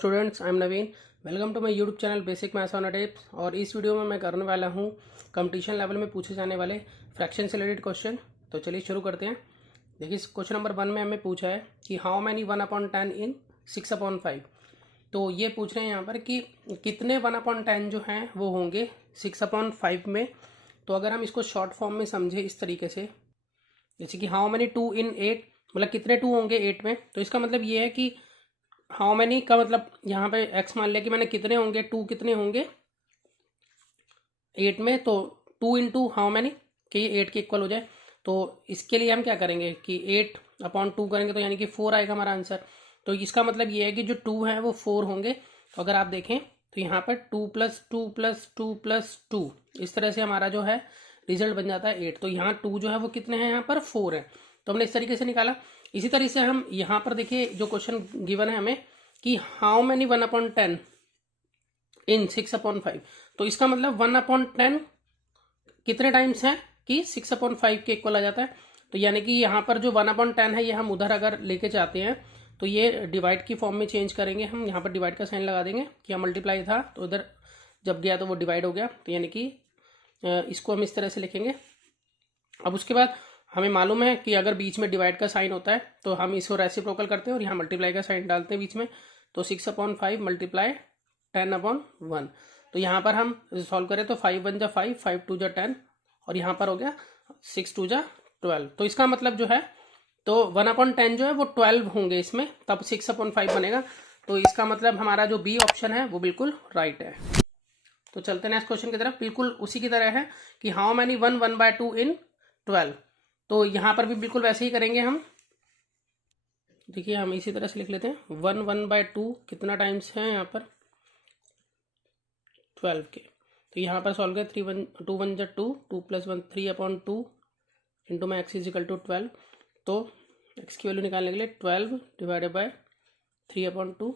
Students, I am Naveen. Welcome to my YouTube channel basic maths on tips. और इस video में मैं करने वाला हूँ कंपटीशन लेवल में पूछे जाने वाले फ्रैक्शन से रिलेटेड क्वेश्चन। तो चलिए शुरू करते हैं। देखिए क्वेश्चन नंबर 1 में हमें पूछा है कि हाउ मैनी 1/10 इन 6/5। तो ये पूछ रहे हैं यहाँ पर कि कितने 1/10 जो हैं वो होंगे 6/5 में। तो अगर हम इसको शॉर्ट फॉर्म में समझे इस तरीके से, जैसे कि हाउ मैनी 2 इन 8, मतलब कितने 2 होंगे 8 में। तो इसका मतलब ये है कि हाउ मैनी का मतलब यहाँ पे एक्स मान लिया कि मैंने कितने होंगे 2 कितने होंगे 8 में। तो 2 इंटू हाउ मैनी कि ये 8 के इक्वल हो जाए। तो इसके लिए हम क्या करेंगे कि 8/2 करेंगे तो यानी कि 4 आएगा हमारा आंसर। तो इसका मतलब ये है कि जो 2 है वो 4 होंगे। तो अगर आप देखें तो यहाँ पर 2 + 2 + 2 + 2 इस तरह से हमारा जो है रिजल्ट बन जाता है 8। तो यहाँ 2 जो है वो कितने हैं, यहाँ पर 4 है। तो हमने इस तरीके से निकाला। इसी तरह से हम यहाँ पर देखिए जो क्वेश्चन गिवन है हमें कि हाउ मैनी 1/10 इन 6/5। तो इसका मतलब 1/10 कितने टाइम्स है कि 6/5 के इक्वल आ जाता है। तो यानी कि यहाँ पर जो 1/10 है ये हम उधर अगर लेके जाते हैं तो ये डिवाइड की फॉर्म में चेंज करेंगे। हम यहाँ पर डिवाइड का साइन लगा देंगे कि यहाँ मल्टीप्लाई था तो उधर जब गया तो वो डिवाइड हो गया। तो यानी कि इसको हम इस तरह से लिखेंगे। अब उसके बाद हमें मालूम है कि अगर बीच में डिवाइड का साइन होता है तो हम इसको रेसिप्रोकल करते हैं और यहाँ मल्टीप्लाई का साइन डालते हैं बीच में। तो 6/5 मल्टीप्लाई 10/1। तो यहाँ पर हम सॉल्व करें तो 5 1 जा 5, 5 2 जा 10 और यहाँ पर हो गया 6 2 जा 12। तो इसका मतलब जो है तो 1/10 जो है वो 12 होंगे इसमें, तब 6/5 बनेगा। तो इसका मतलब हमारा जो बी ऑप्शन है वो बिल्कुल राइट है। तो चलते हैं नेक्स्ट क्वेश्चन की तरफ। बिल्कुल उसी की तरह है कि हाउ मैनी 1/2 इन 12। तो यहाँ पर भी बिल्कुल वैसे ही करेंगे हम। देखिए हम इसी तरह से लिख लेते हैं 1/2 कितना टाइम्स है यहाँ पर 12 के। तो यहाँ पर सॉल्व करें 3 1 2 1 जा 2, 2 + 1 3/2 इंटू में x = 12। तो x की वैल्यू निकालने के लिए 12 डिवाइडेड बाय 3/2।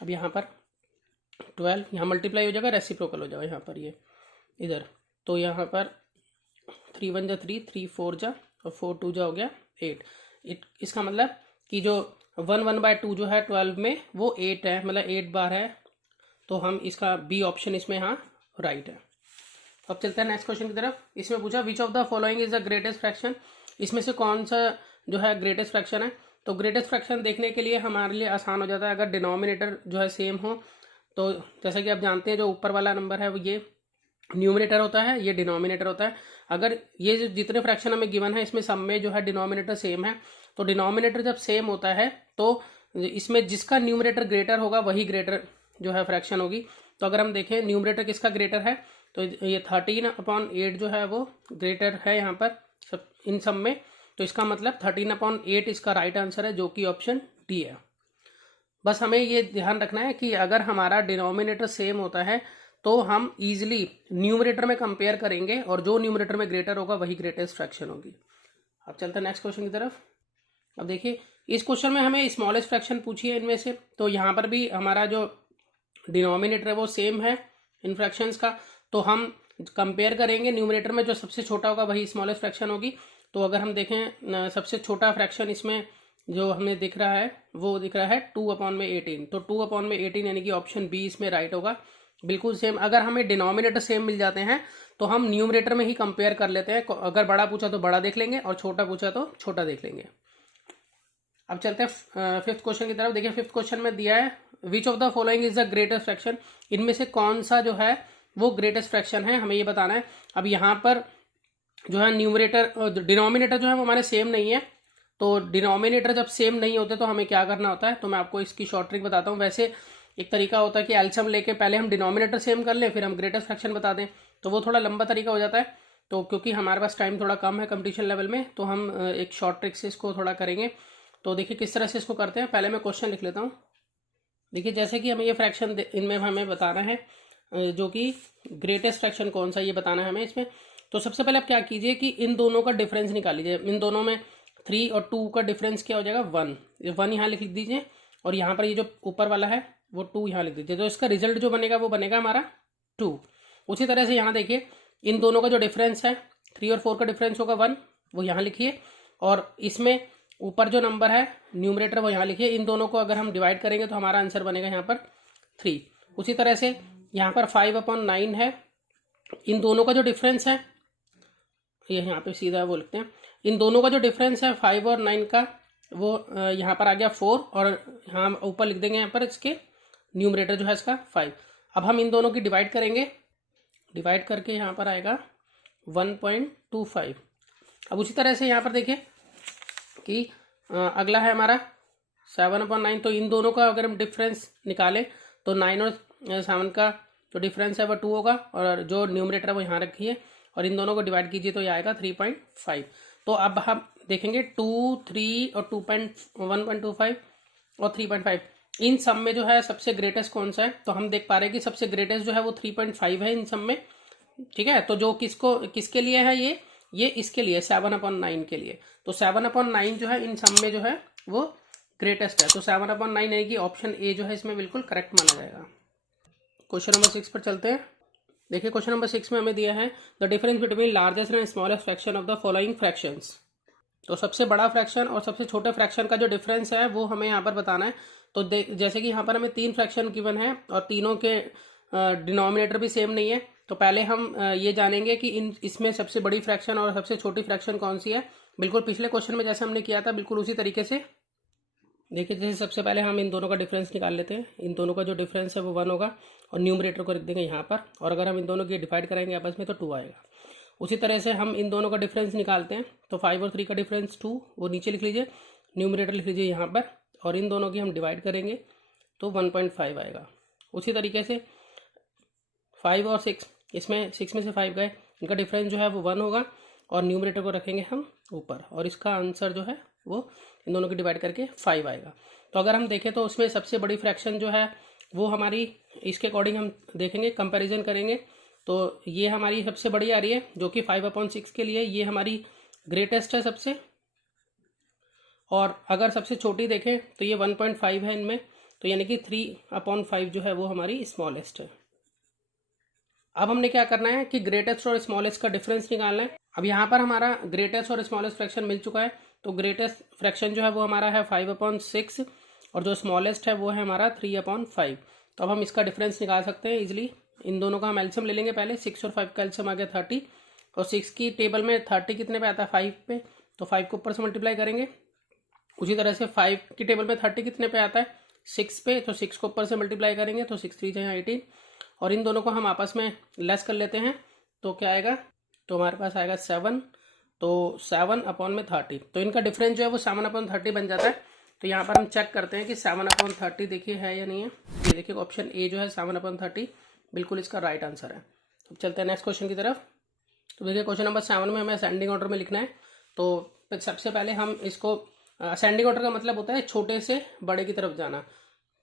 अब यहाँ पर 12 यहाँ मल्टीप्लाई हो जाएगा, रेसिप्रोकल हो जाएगा यहाँ पर ये इधर। तो यहाँ पर 3 1 जा 3, 3 4 जा और 4 2 जा हो गया 8। इसका मतलब कि जो 1/2 जो है 12 में वो 8 है, मतलब 8 बार है। तो हम इसका बी ऑप्शन इसमें यहाँ राइट है। अब चलते हैं नेक्स्ट क्वेश्चन की तरफ। इसमें पूछा which of the following is the greatest fraction. इसमें से कौन सा जो है ग्रेटेस्ट फ्रैक्शन है। तो ग्रेटेस्ट फ्रैक्शन देखने के लिए हमारे लिए आसान हो जाता है अगर डिनोमिनेटर जो है सेम हो। तो जैसा कि आप जानते हैं जो ऊपर वाला नंबर है वो ये न्यूमिनेटर होता है, ये डिनोमिनेटर होता है। अगर ये जो जितने फ्रैक्शन हमें गिवन है इसमें सब में जो है डिनोमिनेटर सेम है। तो डिनोमिनेटर जब सेम होता है तो इसमें जिसका न्यूमिनेटर ग्रेटर होगा वही ग्रेटर जो है फ्रैक्शन होगी। तो अगर हम देखें न्यूमिनेटर किसका ग्रेटर है तो ये 13/8 जो है वो ग्रेटर है यहाँ पर सब इन सब में। तो इसका मतलब 13/8 इसका राइट आंसर है जो कि ऑप्शन डी है। बस हमें ये ध्यान रखना है कि अगर हमारा डिनोमिनेटर सेम होता है तो हम इजीली न्यूमरेटर में कंपेयर करेंगे और जो न्यूमरेटर में ग्रेटर होगा वही ग्रेटेस्ट फ्रैक्शन होगी। अब चलते हैं नेक्स्ट क्वेश्चन की तरफ। अब देखिए इस क्वेश्चन में हमें स्मॉलेस्ट फ्रैक्शन पूछी है इनमें से। तो यहाँ पर भी हमारा जो डिनोमिनेटर है वो सेम है इन फ्रैक्शंस का। तो हम कंपेयर करेंगे, न्यूमरेटर में जो सबसे छोटा होगा वही स्मॉलेस्ट फ्रैक्शन होगी। तो अगर हम देखें सबसे छोटा फ्रैक्शन इसमें जो हमें दिख रहा है वो दिख रहा है 2/18। तो 2/18 यानी कि ऑप्शन बी इसमें राइट होगा, बिल्कुल सेम। अगर हमें डिनोमिनेटर सेम मिल जाते हैं तो हम न्यूमरेटर में ही कंपेयर कर लेते हैं। अगर बड़ा पूछा तो बड़ा देख लेंगे और छोटा पूछा तो छोटा देख लेंगे। अब चलते हैं फिफ्थ क्वेश्चन की तरफ। देखिए फिफ्थ क्वेश्चन में दिया है which of the following is the greatest fraction. इनमें से कौन सा जो है वो ग्रेटेस्ट फ्रैक्शन है, हमें ये बताना है। अब यहाँ पर जो है न्यूमरेटर डिनोमिनेटर जो है वो हमारे सेम नहीं है। तो डिनोमिनेटर जब सेम नहीं होते तो हमें क्या करना होता है, तो मैं आपको इसकी शॉर्ट ट्रिक बताता हूँ। वैसे एक तरीका होता है कि एलसीएम लेके पहले हम डिनोमिनेटर सेम कर लें फिर हम ग्रेटेस्ट फ्रैक्शन बता दें, तो वो थोड़ा लंबा तरीका हो जाता है। तो क्योंकि हमारे पास टाइम थोड़ा कम है कंपटीशन लेवल में तो हम एक शॉर्ट ट्रिक से इसको थोड़ा करेंगे। तो देखिए किस तरह से इसको करते हैं। पहले मैं क्वेश्चन लिख लेता हूँ। देखिए जैसे कि हमें ये फ्रैक्शन इनमें हमें बताना है जो कि ग्रेटेस्ट फ्रैक्शन कौन सा ये बताना है हमें इसमें। तो सबसे पहले आप क्या कीजिए कि इन दोनों का डिफरेंस निकाल लीजिए। इन दोनों में 3 और 2 का डिफरेंस क्या हो जाएगा 1। ये 1 यहाँ लिख दीजिए और यहाँ पर ये जो ऊपर वाला है वो 2 यहाँ लिख दीजिए। तो इसका रिजल्ट जो बनेगा वो बनेगा हमारा 2। उसी तरह से यहाँ देखिए इन दोनों का जो डिफरेंस है 3 और 4 का डिफरेंस होगा 1, वो यहाँ लिखिए। और इसमें ऊपर जो नंबर है न्यूमरेटर वो यहाँ लिखिए, इन दोनों को अगर हम डिवाइड करेंगे तो हमारा आंसर बनेगा यहाँ पर 3। उसी तरह से यहाँ पर 5/9 है, इन दोनों का जो डिफरेंस है ये यहाँ पे सीधा वो लिखते हैं, इन दोनों का जो डिफरेंस है 5 और 9 का वो यहाँ पर आ गया 4 और यहाँ ऊपर लिख देंगे यहाँ पर इसके न्यूमरेटर जो है इसका 5। अब हम इन दोनों की डिवाइड करेंगे, डिवाइड करके यहाँ पर आएगा 1.25। अब उसी तरह से यहाँ पर देखिए कि अगला है हमारा 7/9, तो इन दोनों का अगर हम डिफरेंस निकालें तो 9 और 7 का जो डिफरेंस है वो 2 होगा और जो न्यूमरेटर है वो यहाँ रखिए और इन दोनों को डिवाइड कीजिए तो ये आएगा 3.5। तो अब हम देखेंगे 2, 3 और 1.25 और 3.5 इन सब में जो है सबसे ग्रेटेस्ट कौन सा है, तो हम देख पा रहे हैं कि सबसे ग्रेटेस्ट जो है वो 3.5 है इन सब में, ठीक है। तो जो किसके लिए है ये इसके लिए 7/9 के लिए, तो 7/9 जो है इन सब में जो है वो ग्रेटेस्ट है, तो 7/9 यानी कि ऑप्शन ए जो है इसमें बिल्कुल करेक्ट माना जाएगा। क्वेश्चन नंबर 6 पर चलते हैं। देखिए क्वेश्चन नंबर 6 में हमें दिया है the difference between largest and smallest fraction of the following fractions. तो सबसे बड़ा फ्रैक्शन और सबसे छोटे फ्रैक्शन का जो डिफरेंस है वो हमें यहाँ पर बताना है। तो जैसे कि यहाँ पर हमें 3 फ्रैक्शन गिवन है और तीनों के डिनोमिनेटर भी सेम नहीं है, तो पहले हम ये जानेंगे कि इसमें सबसे बड़ी फ्रैक्शन और सबसे छोटी फ्रैक्शन कौन सी है। बिल्कुल पिछले क्वेश्चन में जैसे हमने किया था बिल्कुल उसी तरीके से देखिए, जैसे सबसे पहले हम इन दोनों का डिफरेंस निकाल लेते हैं। इन दोनों का जो डिफरेंस है वो 1 होगा और न्यूमरेटर को रख देंगे यहाँ पर, और अगर हम इन दोनों की डिवाइड कराएंगे आपस में तो 2 आएगा। उसी तरह से हम इन दोनों का डिफरेंस निकालते हैं, तो 5 और 3 का डिफरेंस 2 वो नीचे लिख लीजिए, न्यूमरेटर लिख लीजिए यहाँ पर, और इन दोनों की हम डिवाइड करेंगे तो 1.5 आएगा। उसी तरीके से 5 और 6, इसमें 6 में से 5 गए, इनका डिफरेंस जो है वो 1 होगा और न्यूमरेटर को रखेंगे हम ऊपर, और इसका आंसर जो है वो इन दोनों की डिवाइड करके 5 आएगा। तो अगर हम देखें तो उसमें सबसे बड़ी फ्रैक्शन जो है वो हमारी इसके अकॉर्डिंग हम देखेंगे, कंपैरिजन करेंगे, तो ये हमारी सबसे बड़ी आ रही है जो कि 5/6 के लिए ये हमारी ग्रेटेस्ट है सबसे, और अगर सबसे छोटी देखें तो ये 1.5 है इनमें, तो यानी कि 3/5 जो है वो हमारी स्मॉलेस्ट है। अब हमने क्या करना है कि ग्रेटेस्ट और स्मॉलेस्ट का डिफरेंस निकालना है। अब यहाँ पर हमारा ग्रेटेस्ट और स्मॉलेस्ट फ्रैक्शन मिल चुका है, तो ग्रेटेस्ट फ्रैक्शन जो है वो हमारा है 5/6 और जो स्मॉलेस्ट है वो है हमारा 3/5। तो अब हम इसका डिफरेंस निकाल सकते हैं इजीली। इन दोनों का हम एल्सियम ले लेंगे पहले, 6 और 5 का एल्सियम आ गया 30, और 6 की टेबल में 30 कितने पे आता है 5 पे, तो 5 को ऊपर से मल्टीप्लाई करेंगे। उसी तरह से 5 की टेबल में 30 कितने पे आता है 6 पे, तो 6 को ऊपर से मल्टीप्लाई करेंगे तो 6 3 यहाँ 18, और इन दोनों को हम आपस में लेस कर लेते हैं तो क्या आएगा, तो हमारे पास आएगा 7, तो 7/30, तो इनका डिफरेंस जो है वो 7/30 बन जाता है। तो यहाँ पर हम चेक करते हैं कि 7/30 देखिए है या नहीं है। ये देखिए ऑप्शन ए जो है 7/30 बिल्कुल इसका राइट आंसर है। तो चलते हैं नेक्स्ट क्वेश्चन की तरफ। तो देखिए क्वेश्चन नंबर 7 में हमें असेंडिंग ऑर्डर में लिखना है। तो सबसे पहले हम इसको, असेंडिंग ऑर्डर का मतलब होता है छोटे से बड़े की तरफ जाना,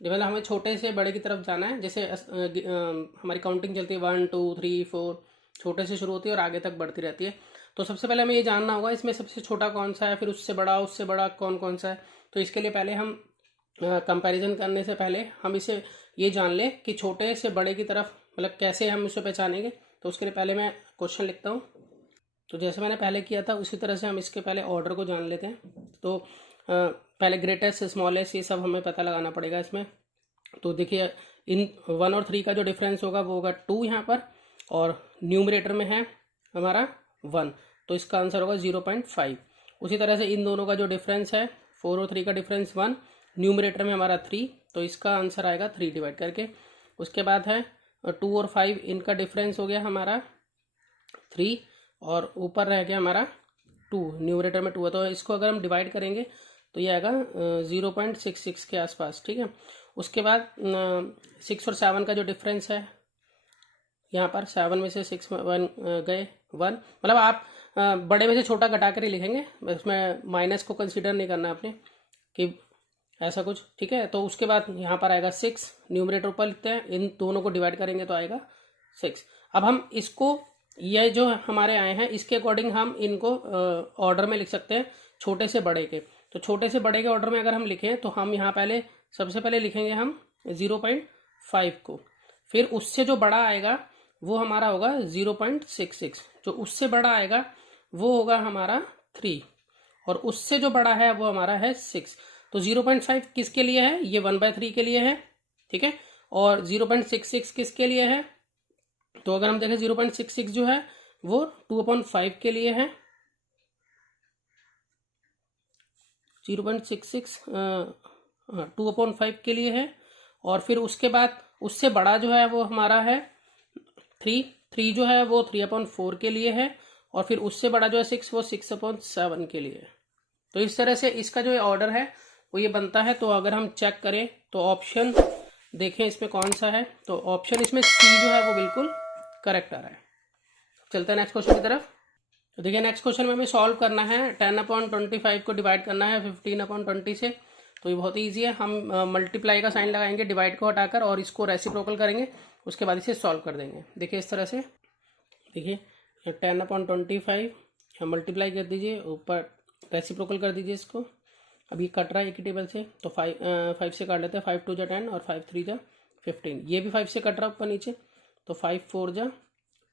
मतलब हमें छोटे से बड़े की तरफ जाना है। जैसे हमारी काउंटिंग चलती है 1 2 3 4, छोटे से शुरू होती है और आगे तक बढ़ती रहती है। तो सबसे पहले हमें ये जानना होगा इसमें सबसे छोटा कौन सा है, फिर उससे बड़ा कौन कौन सा है। तो इसके लिए पहले हम कंपैरिजन करने से पहले हम इसे ये जान लें कि छोटे से बड़े की तरफ मतलब कैसे हम उसे पहचानेंगे। तो उसके लिए पहले मैं क्वेश्चन लिखता हूँ। तो जैसे मैंने पहले किया था उसी तरह से हम इसके पहले ऑर्डर को जान लेते हैं। तो पहले ग्रेटेस्ट स्मॉलेस्ट ये सब हमें पता लगाना पड़ेगा इसमें। तो देखिए इन 1 और 3 का जो डिफरेंस होगा वो होगा 2 यहाँ पर, और न्यूमरेटर में है हमारा 1, तो इसका आंसर होगा 0.5। उसी तरह से इन दोनों का जो डिफरेंस है 4 और 3 का डिफरेंस 1, न्यूमरेटर में हमारा 3, तो इसका आंसर आएगा 3 डिवाइड करके। उसके बाद है 2 और 5, इनका डिफरेंस हो गया हमारा 3 और ऊपर रह गया हमारा 2, न्यूमरेटर में 2 है, तो इसको अगर हम डिवाइड करेंगे तो ये आएगा 0.66 के आसपास, ठीक है। उसके बाद 6 और 7 का जो डिफरेंस है यहाँ पर 7 में से 6 गए 1, मतलब आप बड़े में से छोटा घटा कर ही लिखेंगे, उसमें माइनस को कंसीडर नहीं करना आपने कि ऐसा कुछ, ठीक है। तो उसके बाद यहाँ पर आएगा 6, न्यूमरेटर ऊपर लिखते हैं, इन दोनों को डिवाइड करेंगे तो आएगा 6। अब हम इसको ये जो हमारे आए हैं इसके अकॉर्डिंग हम इनको ऑर्डर में लिख सकते हैं छोटे से बड़े के। तो छोटे से बड़े के ऑर्डर में अगर हम लिखें तो हम यहाँ पहले सबसे पहले लिखेंगे हम 0.5 को, फिर उससे जो बड़ा आएगा वो हमारा होगा 0.66, जो उससे बड़ा आएगा वो होगा हमारा 3, और उससे जो बड़ा है वो हमारा है 6। तो 0.5 किसके लिए है, ये 1/3 के लिए है, ठीक है। और 0.66 किसके लिए है, तो अगर हम देखें 0.66 जो है वो 2/5 के लिए है, 0.66 2/5 के लिए है। और फिर उसके बाद उससे बड़ा जो है वो हमारा है 3 जो है वो 3/4 के लिए है। और फिर उससे बड़ा जो है 6 वो 6/7 के लिए है। तो इस तरह से इसका जो ऑर्डर है वो ये बनता है। तो अगर हम चेक करें तो ऑप्शन देखें इसमें कौन सा है, तो ऑप्शन इसमें सी जो है वो बिल्कुल करेक्ट आ रहा है। चलते हैं नेक्स्ट क्वेश्चन की तरफ। तो देखिए नेक्स्ट क्वेश्चन में हमें सॉल्व करना है 10/25 को डिवाइड करना है 15/20 से। तो ये बहुत ही ईजी है। हम मल्टीप्लाई का साइन लगाएंगे डिवाइड को हटाकर और इसको रेसिप्रोकल करेंगे, उसके बाद इसे सॉल्व कर देंगे। देखिए इस तरह से, देखिए 10/25 मल्टीप्लाई कर दीजिए, ऊपर रेसिप्रोकल कर दीजिए इसको। अब ये कट रहा है एक ही टेबल से, तो 5 से काट लेते हैं। 5 2 जा 10 और 5 3 जा 15। ये भी 5 से कट रहा है ऊपर नीचे, तो 5 4 जा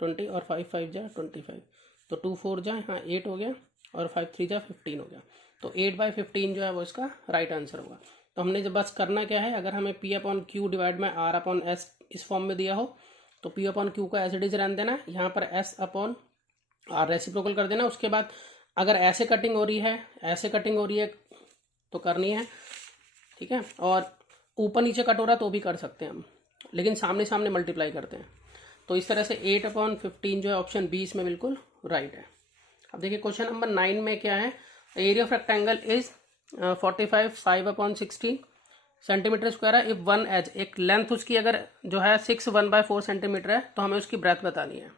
20 और 5 5 जा 25। तो 2 4 जा हाँ 8 हो गया और 5 3 जा 15 हो गया। तो 8/15 जो है वो इसका राइट आंसर होगा। तो हमने जब बस करना क्या है, अगर हमें P/Q डिवाइड में R/S इस फॉर्म में दिया हो तो P/Q को एज इट इज रहने देना, यहाँ पर S/R रेसिप्रोकल कर देना। उसके बाद अगर ऐसे कटिंग हो रही है, ऐसे कटिंग हो रही है तो करनी है, ठीक है। और ऊपर नीचे कट हो रहा तो भी कर सकते हैं हम, लेकिन सामने सामने मल्टीप्लाई करते हैं। तो इस तरह से 8/15 जो है ऑप्शन बी इसमें बिल्कुल राइट है। अब देखिए क्वेश्चन नंबर 9 में क्या है, area of rectangle is 45 5/16 centimetre square है। इफ वन एज एक लेंथ उसकी अगर जो है 6 1/4 सेंटीमीटर है तो हमें उसकी ब्रेथ बतानी है।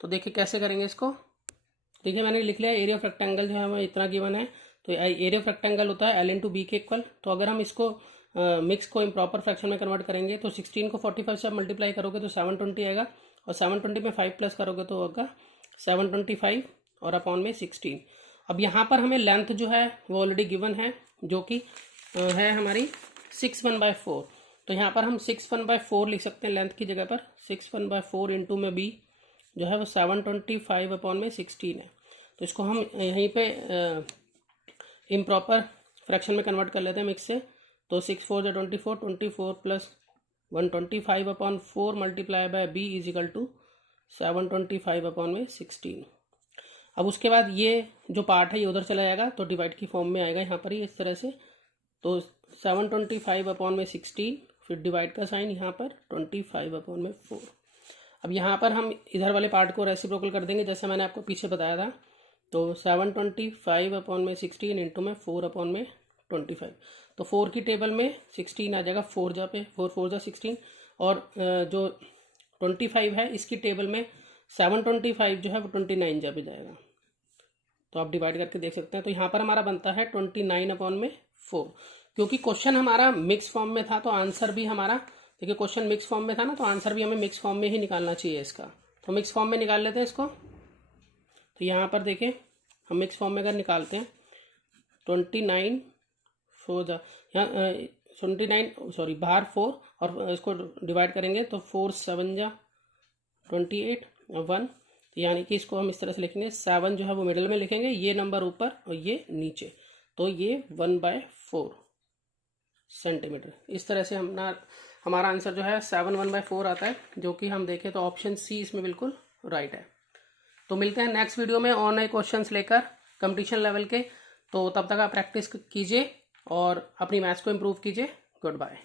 तो देखिए कैसे करेंगे इसको। देखिए मैंने लिख लिया एरिया ऑफ रेक्टेंगल जो है हमें इतना गिवन है, तो एरिया ऑफ रेक्टेंगल होता है L/B के इक्वल। तो अगर हम इसको मिक्स को इम्प्रॉपर फ्रैक्शन में कन्वर्ट करेंगे तो 16 को 45 से आप मल्टीप्लाई करोगे तो 720 आएगा, और 720 में 5 प्लस करोगे तो होगा 725 और अपॉन में 16। अब यहाँ पर हमें लेंथ जो है वो ऑलरेडी गिवन है, जो कि है हमारी 6 1/4। तो यहाँ पर हम 6 1/4 लिख सकते हैं लेंथ की जगह पर। 6 1/4 इंटू में b जो है वो 725 अपॉन में 16 है। तो इसको हम यहीं पे इम्प्रॉपर फ्रैक्शन में कन्वर्ट कर लेते हैं मिक्स से। तो 6 4 जा 24, 24 plus 125/4 multiply by b is equal to 725 upon में 16। अब उसके बाद ये जो पार्ट है ये उधर चला जाएगा तो डिवाइड की फॉर्म में आएगा यहाँ पर ही इस तरह से। तो 725 अपॉन में 16, फिर डिवाइड का साइन यहाँ पर 25 अपॉन में 4। अब यहाँ पर हम इधर वाले पार्ट को रेसिप्रोकल कर देंगे जैसे मैंने आपको पीछे बताया था। तो 725 अपॉन में 16 इंटू में 4 अपॉन में 25। तो 4 की टेबल में 16 आ जाएगा, 4 जा पे 4 4 जा 16। और जो 25 है इसकी टेबल में 725 जो है वो 29 जा पे जाएगा। तो आप डिवाइड करके देख सकते हैं। तो यहाँ पर हमारा बनता है 29 अपॉन में 4। क्योंकि क्वेश्चन हमारा मिक्स फॉर्म में था तो आंसर भी हमारा, देखिए क्वेश्चन मिक्स फॉर्म में था ना, तो आंसर भी हमें मिक्स फॉर्म में ही निकालना चाहिए इसका। तो मिक्स फॉर्म में निकाल लेते हैं इसको। तो यहाँ पर देखें हम मिक्स फॉर्म में अगर निकालते हैं 29 4 जा यहाँ 29 सॉरी बाहर 4 और इसको डिवाइड करेंगे तो 4 7 जा 28 1। तो यानी कि इसको हम इस तरह से लिखेंगे, 7 जो है वो मिडिल में लिखेंगे, ये नंबर ऊपर और ये नीचे। तो ये 1/4 सेंटीमीटर। इस तरह से हमारा आंसर जो है 7 1/4 आता है, जो कि हम देखें तो ऑप्शन सी इसमें बिल्कुल राइट है। तो मिलते हैं नेक्स्ट वीडियो में और नए क्वेश्चंस लेकर कंपटीशन लेवल के। तो तब तक आप प्रैक्टिस कीजिए और अपनी मैथ्स को इम्प्रूव कीजिए। Good bye.